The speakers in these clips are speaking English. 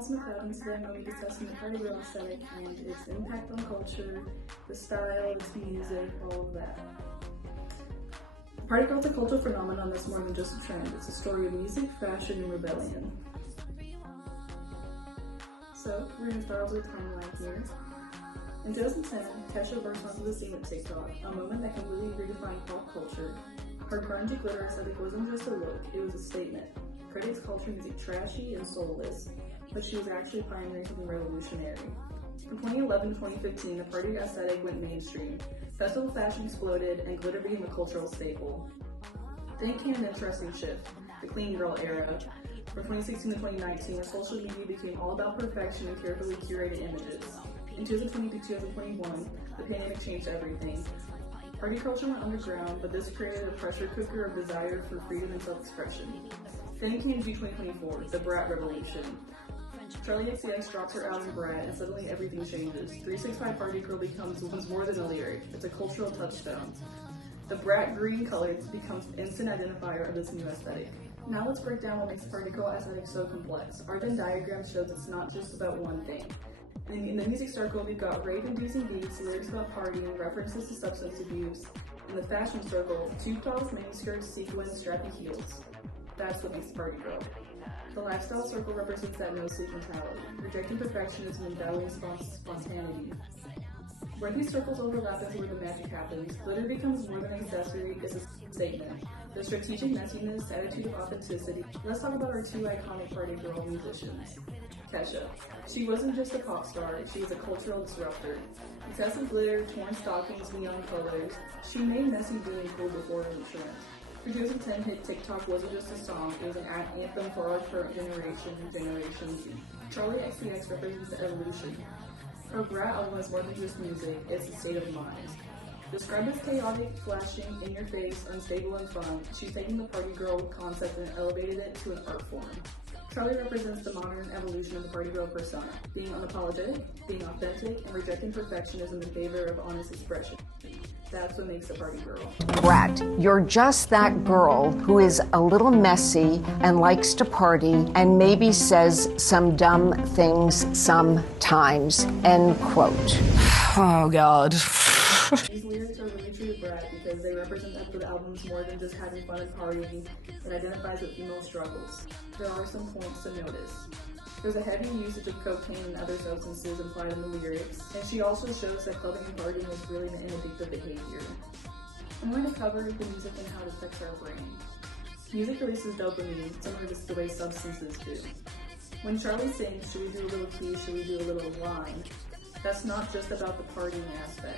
Awesome McCloud, today I'm going to be discussing the party girl aesthetic and its impact on culture, the style, its music, all of that. The party girl is a cultural phenomenon that's more than just a trend. It's a story of music, fashion, and rebellion. So, we're going to start off with a timeline here. In 2010, Kesha burst onto the scene with TikTok, a moment that completely redefined pop culture. Her grungy glitter aesthetic wasn't just a look, it was a statement. Critics called her music trashy and soulless, but she was actually pioneering something revolutionary. From 2011 to 2015, the party aesthetic went mainstream. Festival fashion exploded, and glitter became a cultural staple. Then came an interesting shift, the clean girl era. From 2016 to 2019, when social media became all about perfection and carefully curated images. In 2020 to 2021, the pandemic changed everything. Party culture went underground, but this created a pressure cooker of desire for freedom and self-expression. Then came G2024, the Brat Revolution. Charli XCX drops her album Brat, and suddenly everything changes. 365 Party Girl becomes more than a lyric, it's a cultural touchstone. The Brat green color becomes an instant identifier of this new aesthetic. Now let's break down what makes the party girl aesthetic so complex. Our Venn diagram shows it's not just about one thing. In the music circle, we've got rave-inducing beats, lyrics about partying, references to substance abuse. In the fashion circle, tube tops, miniskirts, sequins, strappy heels. That's what makes the party girl. The lifestyle circle represents that no-sleep mentality, rejecting perfectionism and battling spontaneity. Where these circles overlap is where the magic happens. Glitter becomes more than an accessory, it's a statement. The strategic messiness, attitude of authenticity. Let's talk about our two iconic party girl musicians. Kesha. She wasn't just a pop star, she was a cultural disruptor. Excessive glitter, torn stockings, neon colors. She made messy being cool before it was a trend. Her 2010 hit TikTok wasn't just a song, it was an anthem for our current generation, Generation Z. Charli XCX represents the evolution. Her Brat album is more than just music, it's a state of mind. Described as chaotic, flashing, in your face, unstable, and fun, she's taken the party girl concept and elevated it to an art form. Charli represents the modern evolution of the party girl persona, being unapologetic, being authentic, and rejecting perfectionism in favor of honest expression. That's what makes a party girl. Brat, you're just that girl who is a little messy and likes to party and maybe says some dumb things sometimes. End quote. Oh, God. These lyrics are really true to Brat because they represent that the album's more than just having fun and partying. It identifies with female struggles. There are some points to notice. There's a heavy usage of cocaine and other substances implied in the lyrics, and she also shows that clubbing and partying is really an addictive behavior. I'm going to cover the music and how it affects our brain. Music releases dopamine, similar to the way substances do. When Charli sings, should we do a little key, should we do a little line, that's not just about the partying aspect.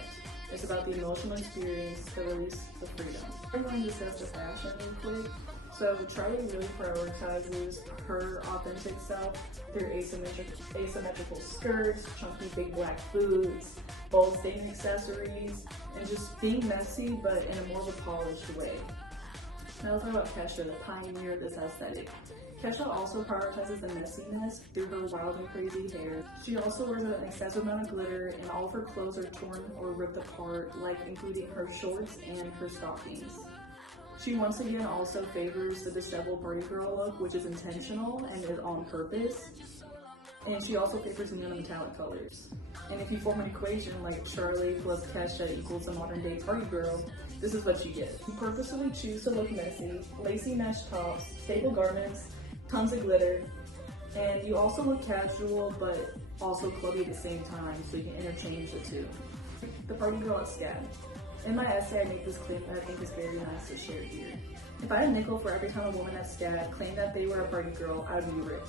It's about the emotional experience, the release, the freedom. I'm going to discuss the fashion real quick. So Charli really prioritizes her authentic self through asymmetrical skirts, chunky big black boots, bold statement accessories, and just being messy but in a more of a polished way. Now let's talk about Kesha, the pioneer of this aesthetic. Kesha also prioritizes the messiness through her wild and crazy hair. She also wears an excessive amount of glitter, and all of her clothes are torn or ripped apart, like including her shorts and her stockings. She once again also favors the disheveled party girl look, which is intentional and is on purpose. And she also favors neon metallic colors. And if you form an equation like Charli plus Kesha equals a modern day party girl, this is what you get. You purposefully choose to look messy, lacy mesh tops, staple garments, tons of glitter, and you also look casual but also clubby at the same time, so you can interchange the two. The party girl at SCAD. In my essay, I make this claim that I think is very nice to share here. If I had a nickel for every time a woman at SCAD claimed that they were a party girl, I would be rich.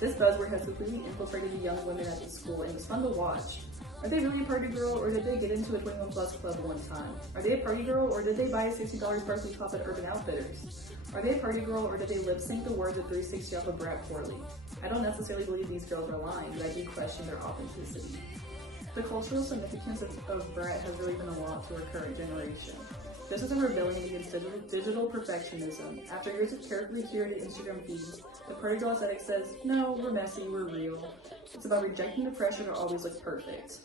This buzzword has completely infiltrated the young women at the school, and it's fun to watch. Are they really a party girl, or did they get into a 21 plus club one time? Are they a party girl, or did they buy a $60 Berkeley top at Urban Outfitters? Are they a party girl, or did they lip sync the words of 360 off of Brat poorly? I don't necessarily believe these girls are lying, but I do question their authenticity. The cultural significance of Brat has really been a lot to our current generation. This is a rebellion against digital perfectionism. After years of carefully curated Instagram feeds, the party girl aesthetic says, no, we're messy, we're real. It's about rejecting the pressure to always look perfect.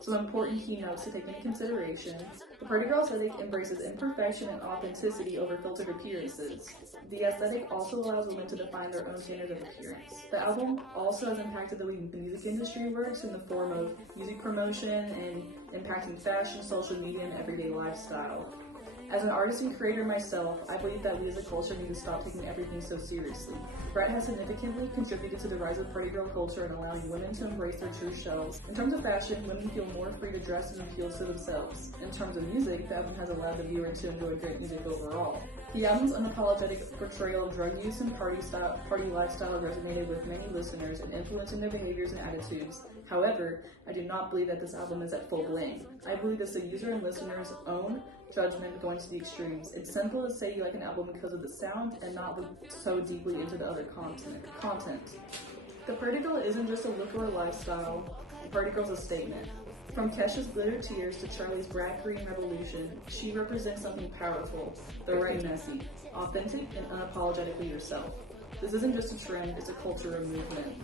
Some important key notes to take into consideration. The party girl aesthetic embraces imperfection and authenticity over filtered appearances. The aesthetic also allows women to define their own standard of appearance. The album also has impacted the way the music industry works in the form of music promotion and impacting fashion, social media, and everyday lifestyle. As an artist and creator myself, I believe that we as a culture need to stop taking everything so seriously. Brett has significantly contributed to the rise of party girl culture and allowing women to embrace their true selves. In terms of fashion, women feel more free to dress and appeal to themselves. In terms of music, the album has allowed the viewer to enjoy great music overall. The album's unapologetic portrayal of drug use and party lifestyle resonated with many listeners and influencing their behaviors and attitudes. However, I do not believe that this album is at full blame. I believe it's the user and listener's own judgment going to the extremes. It's simple to say you like an album because of the sound and not look so deeply into the other content. The Party Girl isn't just a look or a lifestyle. The Party Girl's a statement. From Kesha's Glitter Tears to Charlie's Brad Green Revolution, she represents something powerful, the right messy, authentic, and unapologetically yourself. This isn't just a trend, it's a culture of movement.